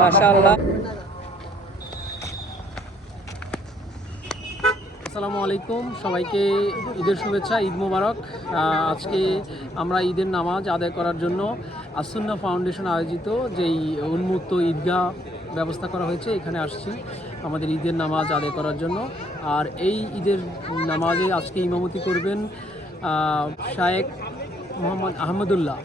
মাশাআল্লাহ। আসসালামু আলাইকুম, সবাইকে ঈদের শুভেচ্ছা, ঈদ মোবারক। আজকে আমরা ঈদের নামাজ আদায় করার জন্য আসুন্না ফাউন্ডেশন আয়োজিত যেই উন্মুক্ত ঈদগাহ ব্যবস্থা করা হয়েছে, এখানে আসছি আমাদের ঈদের নামাজ আদায় করার জন্য। আর এই ঈদের নামাজে আজকে ইমামতি করবেন শায়েখ মোহাম্মদ আহমদুল্লাহ।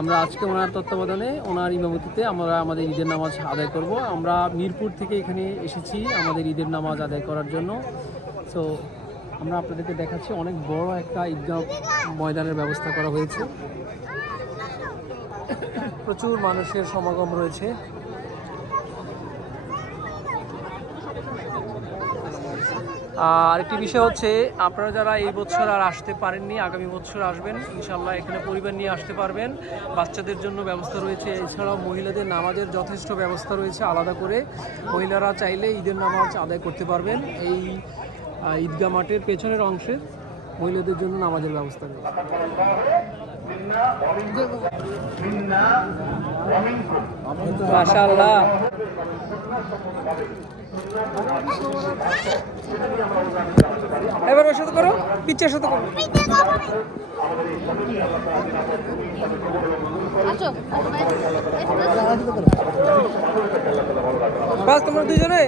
আমরা আজকে ওনার তত্ত্বাবধানে, ওনার ইমামতিতে আমরা আমাদের ঈদের নামাজ আদায় করব। আমরা মিরপুর থেকে এখানে এসেছি আমাদের ঈদের নামাজ আদায় করার জন্য। সো আমরা আপনাদেরকে দেখাচ্ছি, অনেক বড় একটা ঈদগাহ ময়দানের ব্যবস্থা করা হয়েছে, প্রচুর মানুষের সমাগম রয়েছে। আর একটি বিষয় হচ্ছে, আপনারা যারা এই বছর আর আসতে পারেননি, আগামী বছর আসবেন ইনশাল্লাহ, এখানে পরিবার নিয়ে আসতে পারবেন। বাচ্চাদের জন্য ব্যবস্থা রয়েছে, এছাড়াও মহিলাদের নামাজের যথেষ্ট ব্যবস্থা রয়েছে আলাদা করে। মহিলারা চাইলে ঈদের নামাজ আদায় করতে পারবেন। এই ঈদগাহ মাঠের পেছনের অংশে মহিলাদের জন্য নামাজের ব্যবস্থা রয়েছে। মাশাআল্লাহ। এবার ওর সাথে করো, পিচ্ছের সাথে করো। বাস তোমরা দুজনে।